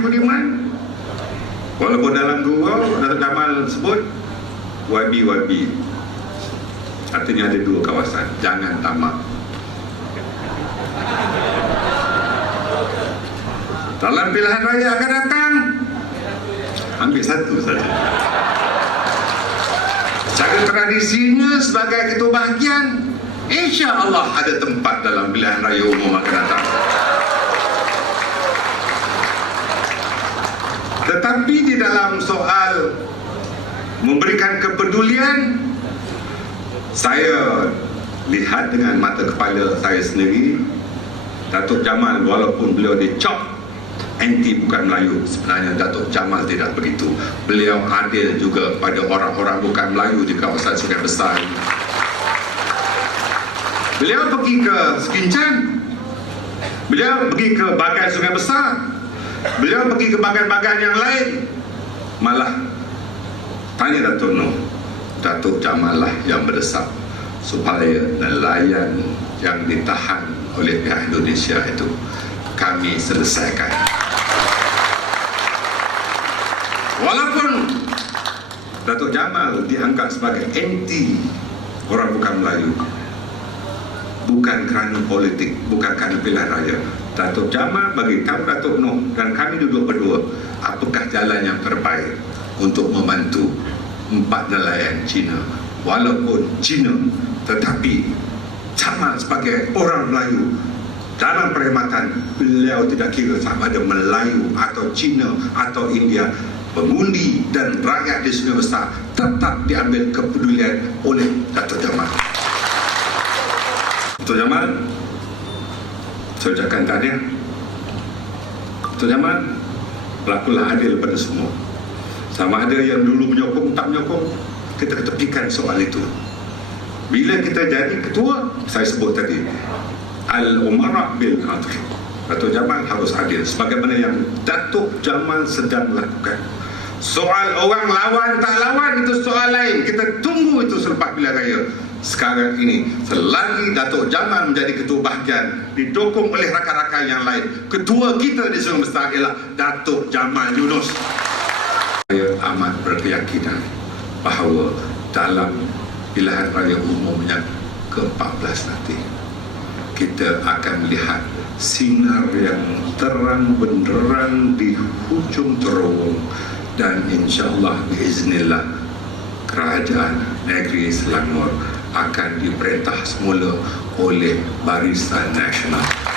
Budiman. Walaupun dalam gurau Datuk Jamal sebut wabi-wabi artinya ada dua kawasan. Jangan tamak. Dalam pilihan raya akan datang ambil satu saja. Cara tradisinya sebagai ketua bahagian insya Allah ada tempat dalam pilihan raya umum akan datang tetapi di dalam soal memberikan kepedulian saya lihat dengan mata kepala saya sendiri Datuk Jamal walaupun beliau dicop anti bukan Melayu. Sebenarnya Datuk Jamal tidak begitu. Beliau adil juga pada orang-orang bukan Melayu di kawasan Sungai Besar beliau pergi ke Sekincan beliau pergi ke bagai Sungai Besar beliau pergi ke bagai-bagai yang lain. Malah tanya Datuk Noh. Datuk Jamal lah yang berdesak supaya nelayan yang ditahan oleh pihak Indonesia itu kami selesaikan. Walaupun Datuk Jamal dianggap sebagai anti orang bukan Melayu bukan kerana politik bukan kerana pilihan raya Datuk Jamal bagi tahu Datuk Noh dan kami duduk berdua apakah jalan yang terbaik untuk membantu empat nelayan Cina. Walaupun Cina tetapi Jamal sebagai orang Melayu dalam perkhidmatan beliau tidak kira sama ada Melayu atau Cina atau India. Pengundi dan rakyat di Sungai Besar tetap diambil kepedulian oleh Datuk Jamal. Datuk Jamal saya ucapkan tahniah. Datuk Jamal berlakulah adil pada semua sama ada yang dulu menyokong tak menyokong kita ketepikan soal itu. Bila kita jadi ketua saya sebut tadi Al-Umara bil Adl. Datuk Jamal harus adil sebagaimana yang Datuk Jamal sedang lakukan. Soal orang lawan tak lawan itu soal lain. Kita tunggu itu selepas pilihan raya. Sekarang ini selagi Datuk Jamal menjadi ketua bahagian didukung oleh rakan-rakan yang lain ketua kita di Sungai Besar ialah Datuk Jamal Yunus saya amat berkeyakinan bahawa dalam pilihan raya umum yang ke-14 nanti kita akan melihat sinar yang terang benderang di hujung terowong dan insyaallah biiznillah kerajaan negeri Selangor akan diperintah semula oleh Barisan Nasional